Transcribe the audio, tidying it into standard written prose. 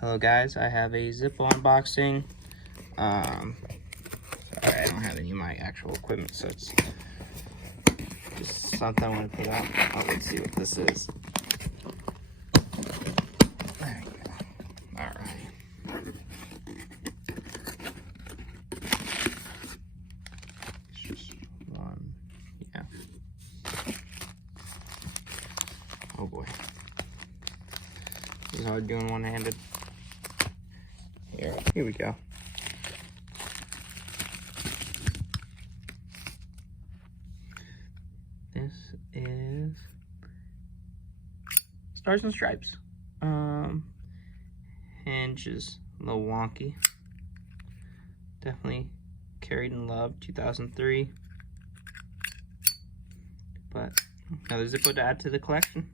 Hello guys, I have a Zippo unboxing. Sorry, I don't have any of my actual equipment, so it's just something I want to put out. Oh, let's see what this is. There you go. Alright. It's just one, yeah. Oh boy. This is hard doing one-handed. Here we go. This is Stars and Stripes. Hinge is a little wonky. Definitely carried in love, 2003. But another Zippo to add to the collection.